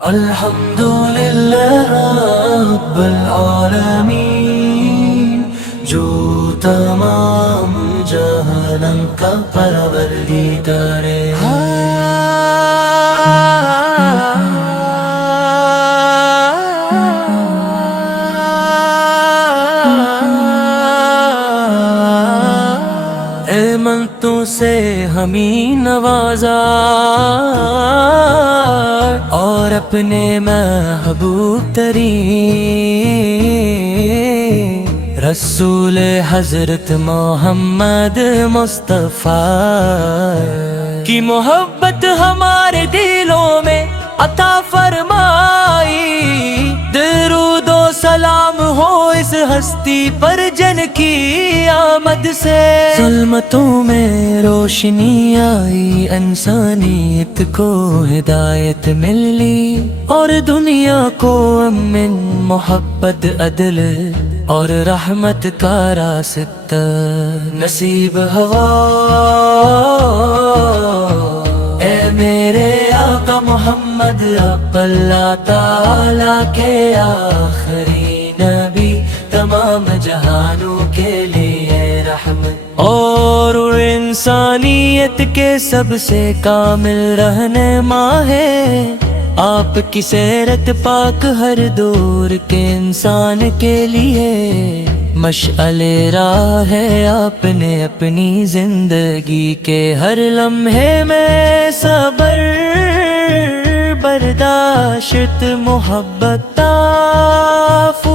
الحمدللہ رب العالمین، جو تمام جہان کا پروردگار ہے۔ اے منتوں سے ہمیں نوازا اور اپنے محبوب ترین رسول حضرت محمد مصطفیٰ کی محبت ہمارے دلوں میں عطا فرمائی۔ درود و سلام ہو اس ہستی پر جن کی آمد سے، ظلمتوں میں روشنی آئی، انسانیت کو ہدایت ملی، اور دنیا کو امن محبت عدل اور رحمت کا راستہ نصیب ہوا۔ اے میرے آقا محمد، آپ اللہ تعالیٰ کے آخری نبی، تمام جہانوں کے لیے رحمت اور انسانیت کے سب سے کامل رہنما ہے۔ آپ کی سیرت پاک ہر دور کے انسان کے لیے مشعل راہ ہے۔ آپ نے اپنی زندگی کے ہر لمحے میں صبر، برداشت، محبت، تعافف،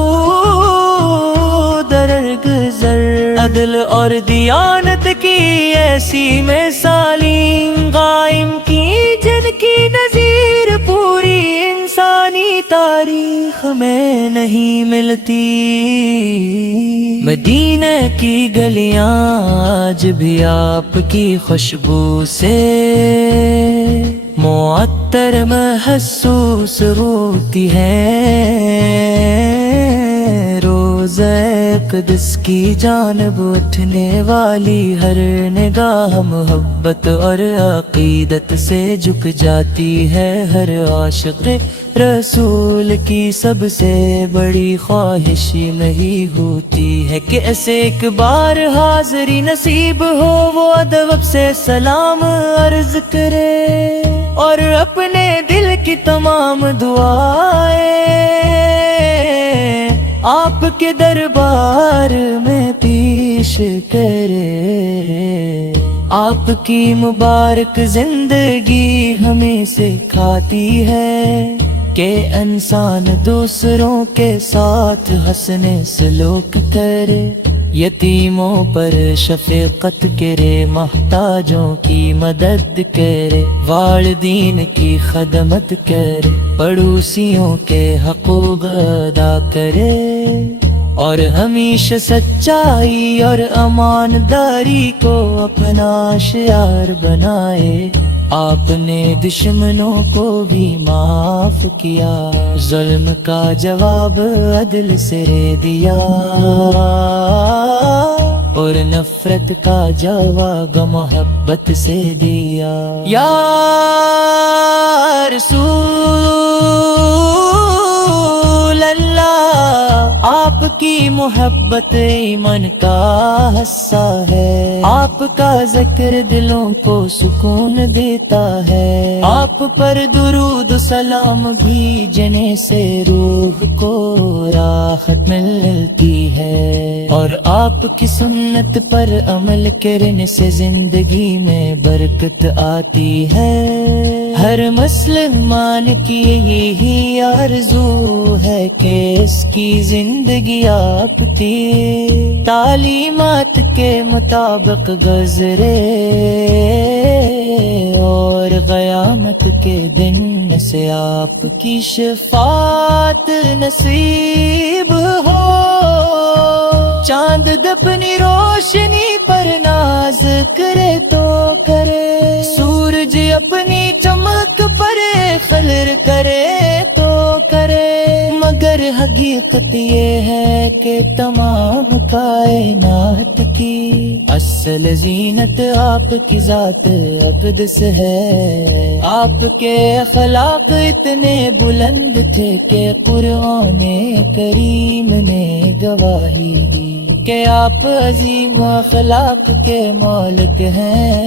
درگزر، عدل اور دیانت کی ایسی مثالیں قائم کی جن کی نظیر پوری انسانی تاریخ میں نہیں ملتی۔ مدینہ کی گلیاں آج بھی آپ کی خوشبو سے معطر محسوس ہوتی ہیں۔ روضہ اقدس کی جانب اٹھنے والی ہر نگاہ محبت اور عقیدت سے جھک جاتی ہے۔ ہر عاشق رسول کی سب سے بڑی خواہش یہی ہوتی ہے کہ ایسے ایک بار حاضری نصیب ہو، وہ ادب سے سلام عرض کرے اور اپنے دل کی تمام دعائیں آپ کے دربار میں پیش کرے۔ آپ کی مبارک زندگی ہمیں سکھاتی ہے کہ انسان دوسروں کے ساتھ حسن سلوک کرے، یتیموں پر شفقت کرے، محتاجوں کی مدد کرے، والدین کی خدمت کرے، پڑوسیوں کے حقوق ادا کرے، اور ہمیشہ سچائی اور ایمانداری کو اپنا شعار بنائے۔ آپ نے دشمنوں کو بھی معاف کیا، ظلم کا جواب عدل سے دیا، اور نفرت کا جواب محبت سے دیا۔ یا رسول اللہ، آپ کی محبت ایمان کا حصہ ہے، آپ کا ذکر دلوں کو سکون دیتا ہے، آپ پر درود و سلام بھیجنے سے روح کو راحت ملتی ہے، اور آپ کی سنت پر عمل کرنے سے زندگی میں برکت آتی ہے۔ ہر مسلمان کی یہی آرزو ہے کہ اس کی زندگی آپ کی تعلیمات کے مطابق گزرے، اور قیامت کے دن سے آپ کی شفاعت نصیب ہو۔ چاند اپنی روشنی پر ناز کرے تو کرے، سورج اپنی چمک پر خلر کرے تو کرے، مگر حقیقت یہ ہے کہ تمام کائنات کی اصل زینت آپ کی ذات اقدس ہے۔ آپ کے اخلاق اتنے بلند تھے کہ قرآن کریم نے گواہی دی کہ آپ عظیم اخلاق کے مالک ہیں۔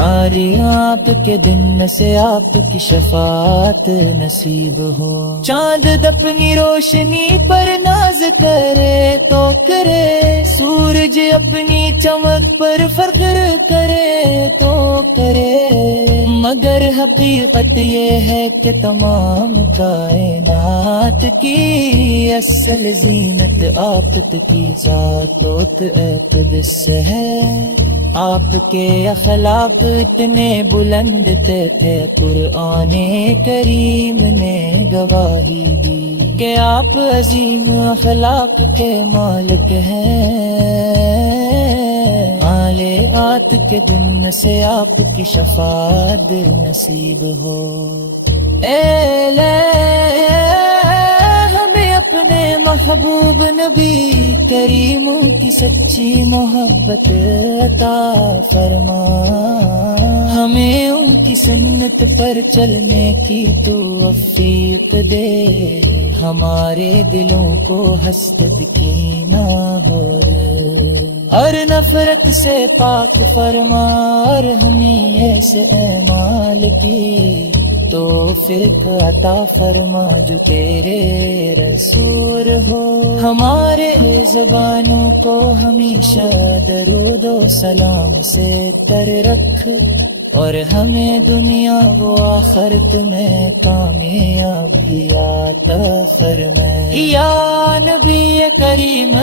آری آپ کے دن سے آپ کی شفاعت نصیب ہو۔ چاند اپنی روشنی پر ناز کرے تو کرے، سورج اپنی چمک پر فخر کرے تو کرے، مگر حقیقت یہ ہے کہ تمام کائنات کی اصل زینت آپ کی ذات اقدس ہے۔ آپ کے اخلاق اتنے بلند تھے، قرآن کریم نے گواہی دی کہ آپ عظیم اخلاق کے مالک ہیں۔ آت کے دن سے آپ کی شفاعت نصیب ہو۔ اے لے ہمیں اپنے محبوب نبی کریم کی سچی محبت عطا فرما، ہمیں ان کی سنت پر چلنے کی توفیق دے، ہمارے دلوں کو حسد کینہ اور نفرت سے پاک فرما، اور ہمیں ایسے اعمال کی توفیق عطا فرما جو تیرے رسول ہو۔ ہمارے زبانوں کو ہمیشہ درود و سلام سے تر رکھ، اور ہمیں دنیا و آخرت میں کامیابی عطا فرما۔ یا نبی کریم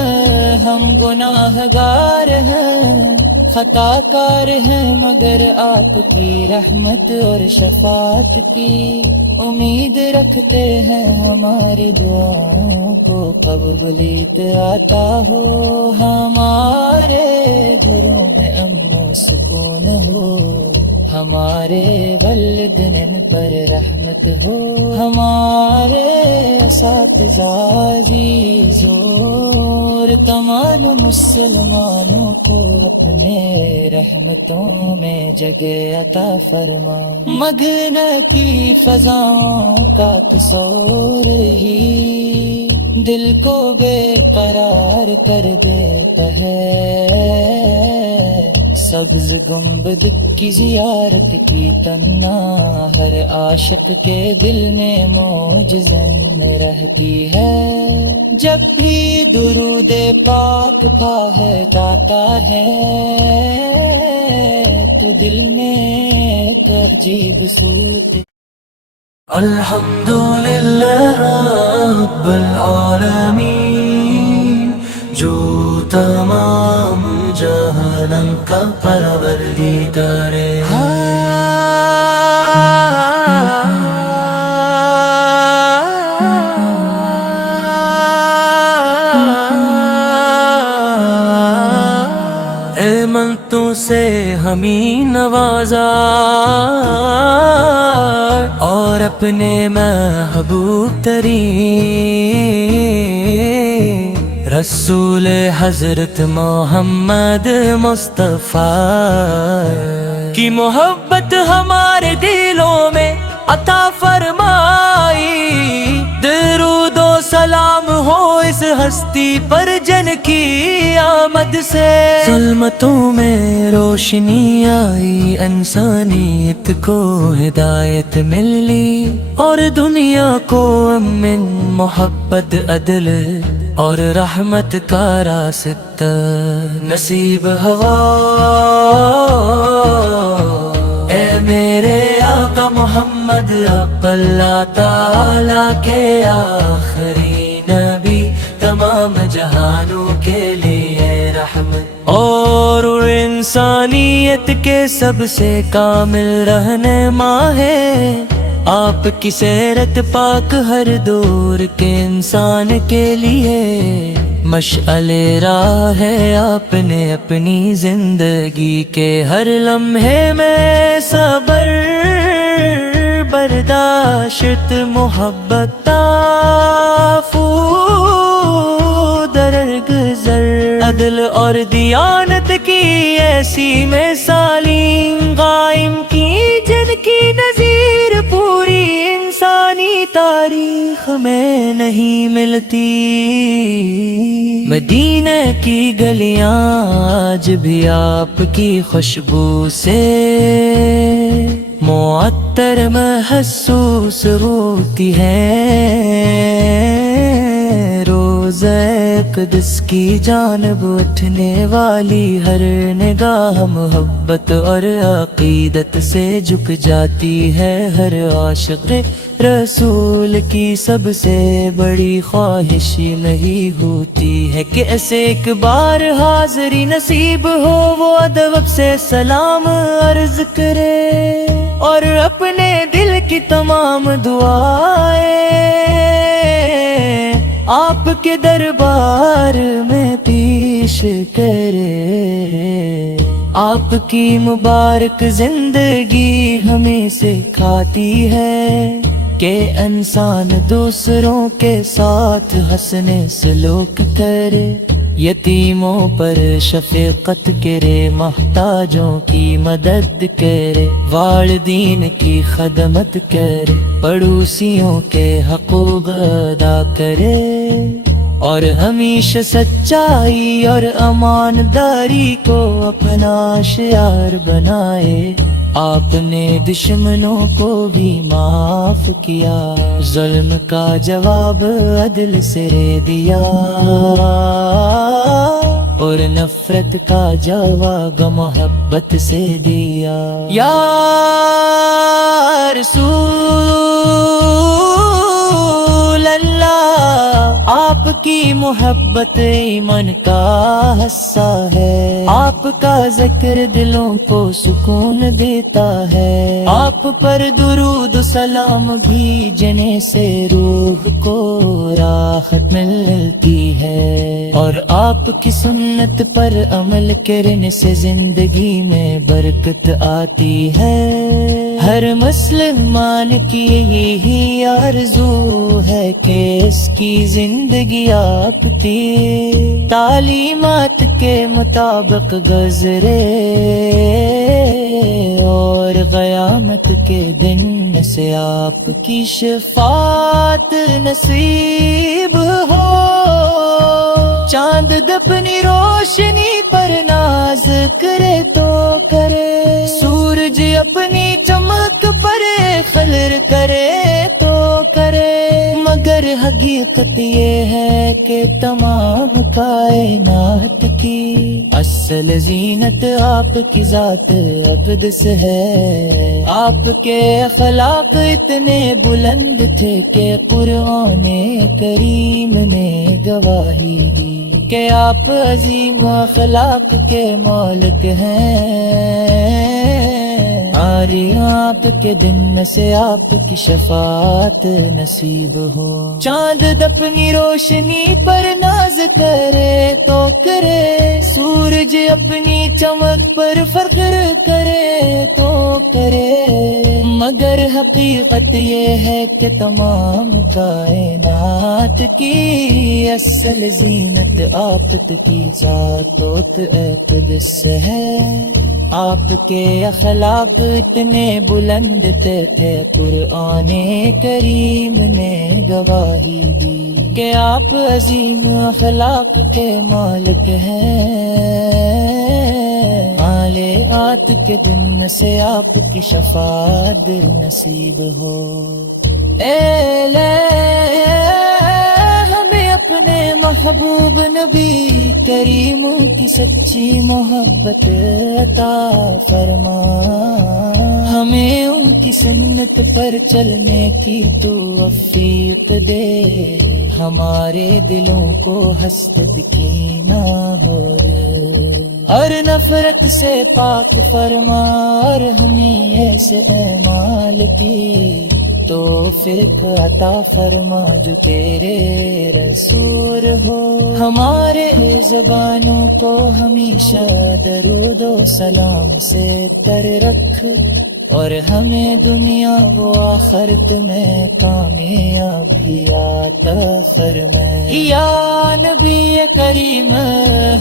ہم گناہ گار ہیں، خطا کار ہیں، مگر آپ کی رحمت اور شفاعت کی امید رکھتے ہیں، ہماری دعاؤں کو قبولیت عطا ہو، ہمارے گھروں میں امن و سکون ہو، ہمارے والدین پر رحمت ہو، ہمارے اساتذہ عزیزوں اور تمام مسلمانوں کو اپنے رحمتوں میں جگہ عطا فرما۔ مگن کی فضاؤں کا تصور ہی دل کو بے قرار کر دیتا ہے، سبز گنبد کی زیارت کی تمنا ہر عاشق کے دل میں موجزن رہتی ہے، جب بھی درود پاک ہے گاتا ہے تو دل میں ایک عجیب صورت۔ الحمدللہ رب العالمین، جو تمام جہان کا پروردگار ہے۔ اے منتوں سے ہمیں نوازا اور اپنے محبوب ترین رسول حضرت محمد مصطفیٰ کی محبت ہمارے دلوں میں عطا فرمائی، درود و سلام ہو اس ہستی پر جن کی آمد سے ظلمتوں میں روشنی آئی، انسانیت کو ہدایت ملی اور دنیا کو امن محبت عدل اور رحمت کا راستہ نصیب ہوا۔ اے میرے آقا محمد، آپ اللہ تعالیٰ کے آخری نبی، تمام جہانوں کے لیے رحمت اور انسانیت کے سب سے کامل رہنما ہے۔ آپ کی سیرت پاک ہر دور کے انسان کے لیے مشعل راہ ہے، آپ نے اپنی زندگی کے ہر لمحے میں صبر برداشت محبت عفو درگزر عدل اور دیانت کی ایسی مثالیں قائم کی جن کی نظیر پوری انسانی تاریخ میں نہیں ملتی۔ مدینہ کی گلیاں آج بھی آپ کی خوشبو سے معطر محسوس ہوتی ہے۔ روضہ اقدس کی جانب اٹھنے والی ہر نگاہ محبت اور عقیدت سے جھک جاتی ہے۔ ہر عاشق رسول کی سب سے بڑی خواہش یہی ہوتی ہے کہ ایسے ایک بار حاضری نصیب ہو، وہ ادب سے سلام عرض کرے اور اپنے دل کی تمام دعائیں آپ کے دربار میں پیش کرے۔ آپ کی مبارک زندگی ہمیں سکھاتی ہے کہ انسان دوسروں کے ساتھ حسن سلوک کرے، یتیموں پر شفقت کرے، محتاجوں کی مدد کرے، والدین کی خدمت کرے، پڑوسیوں کے حقوق ادا کرے، اور ہمیشہ سچائی اور ایمانداری کو اپنا شعار بنائے۔ آپ نے دشمنوں کو بھی معاف کیا، ظلم کا جواب عدل سے دیا، اور نفرت کا جواب محبت سے دیا۔ یا رسول اللہ، آپ کی محبت ایمان کا حصہ ہے، آپ کا ذکر دلوں کو سکون دیتا ہے، آپ پر درود و سلام بھیجنے سے روح کو راحت ملتی ہے، اور آپ کی سنت پر عمل کرنے سے زندگی میں برکت آتی ہے۔ ہر مسلمان کی یہی آرزو ہے کہ اس کی زندگی آپ کی تعلیمات کے مطابق گزرے، اور قیامت کے دن سے آپ کی شفاعت نصیب ہو۔ چاند اپنی روشنی پر ناز کرے تو کرے، سورج اپنی چمک پر فخر کرے تو کرے، مگر حقیقت یہ ہے کہ تمام کائنات کی اصل زینت آپ کی ذات اقدس ہے۔ آپ کے اخلاق اتنے بلند تھے کہ قرآن کریم نے گواہی دی کہ آپ عظیم اخلاق کے مالک ہیں۔ آپ کے دن سے آپ کی شفاعت نصیب ہو۔ چاند اپنی روشنی پر ناز کرے تو کرے، سورج اپنی چمک پر فخر کرے تو کرے، مگر حقیقت یہ ہے کہ تمام کائنات کی اصل زینت آپ کی ذات اقدس ہے۔ آپ کے اخلاق اتنے بلند تھے، قرآن کریم نے گواہی دی کہ آپ عظیم اخلاق کے مالک ہیں۔ آت کے دن سے آپ کی شفاعت نصیب ہو۔ اے لے ہمیں اپنے محبوب نبی کریم کی سچی محبت عطا فرما، ہمیں ان کی سنت پر چلنے کی توفیق دے، ہمارے دلوں کو حسد کینہ ہو اور نفرت سے پاک فرما، اور ہمیں ایسے اعمال کی توفیق عطا فرما جو تیرے رسول ہو. ہمارے زبانوں کو ہمیشہ درود و سلام سے تر رکھ اور ہمیں دنیا و آخرت میں کامیابی عطا فرما. یا نبی کریم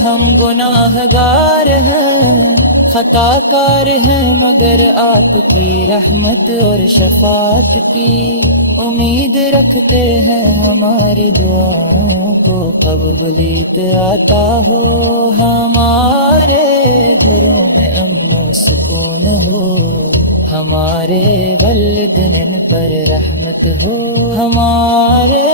ہم گناہ گار ہیں، خطا کار ہیں، مگر آپ کی رحمت اور شفاعت کی امید رکھتے ہیں. ہماری دعاؤں کو قبولیت عطا ہو، ہمارے گھروں میں امن و سکون ہو، ہمارے والدین پر رحمت ہو، ہمارے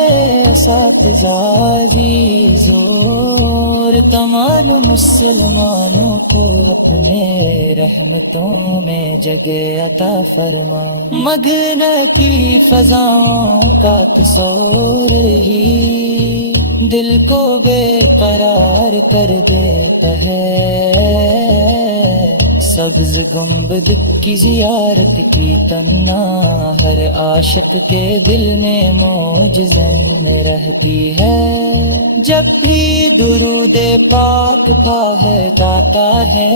اساتذہ عزیز اور تمام مسلمانوں کو اپنے رحمتوں میں جگہ عطا فرما. مگن کی فضاؤں کا تصور ہی دل کو بے قرار کر دیتا ہے. سبز گنبد کی زیارت کی تمنا ہر عاشق کے دل میں معجزن رہتی ہے. جب بھی درود پاک ہے گاتا ہے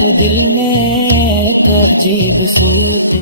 تو دل میں ترجیب سوت